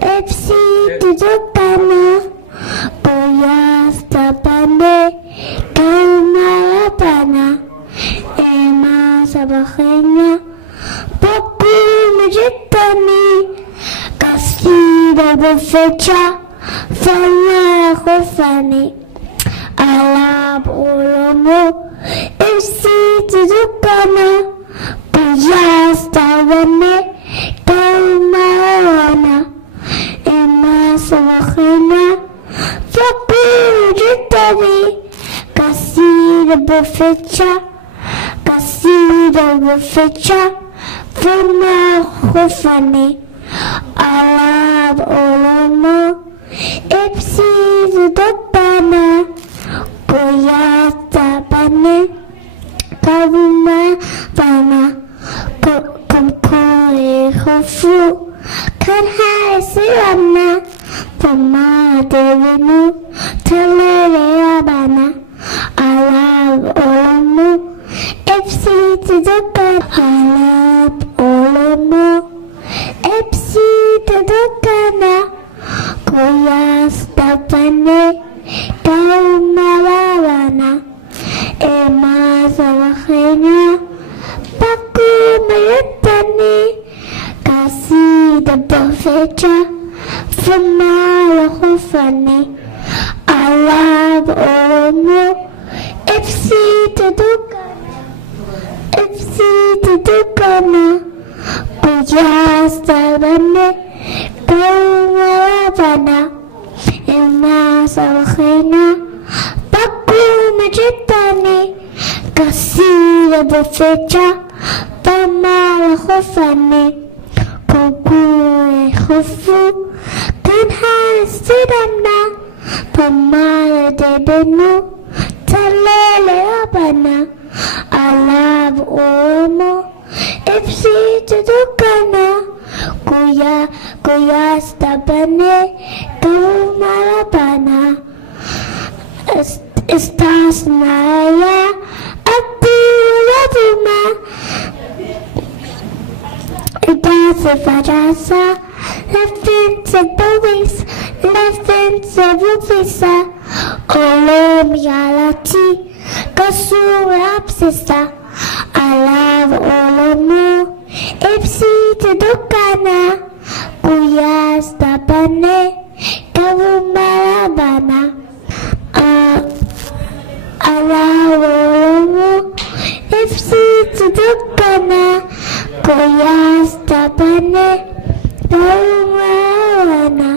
FC tutupana Boyastapane Kaumalapana Ema Sabahenya Poku Mujitani Kasida Bufecha Fana Khufani Alab Olomo FC tutupana Boyastapane Kaumalapana Ema Sabahenya Fapujitani Kasida Bufecha Fana Khufani Alab Olomo Ipsi Dupana Boyastapane Kavuma Vana Kumkore Khofu Kanhai Sirana Pama Devinu Talere Abana Alab Olomo FC Alab Olomo FC Tudukana Boyastapane Kaumalapana Ema Sabahenya Paku Mayutani Kasida Bufecha Fana Khufani Alab Olomo FC Tudukana Boyastapane Kaumalapana Ema Sabahenya Paku Mayutani Kasida Bufecha Fana Khufani Kukure Khofu Kanhai Sirana Pama Devinu Talele Abana Alab Olomo FC Tudukana Boyastapane Kaumalapana Estas Naya Abdulabuma Idasa Fajasa Leftin Sebubisa Olom Yalati Kasurapsisa Alab Olomo Ipsi Tudukana Boyastapane Kaumalapana Alab Olomo Ipsi Tudukana Boyastapane Kaumalapana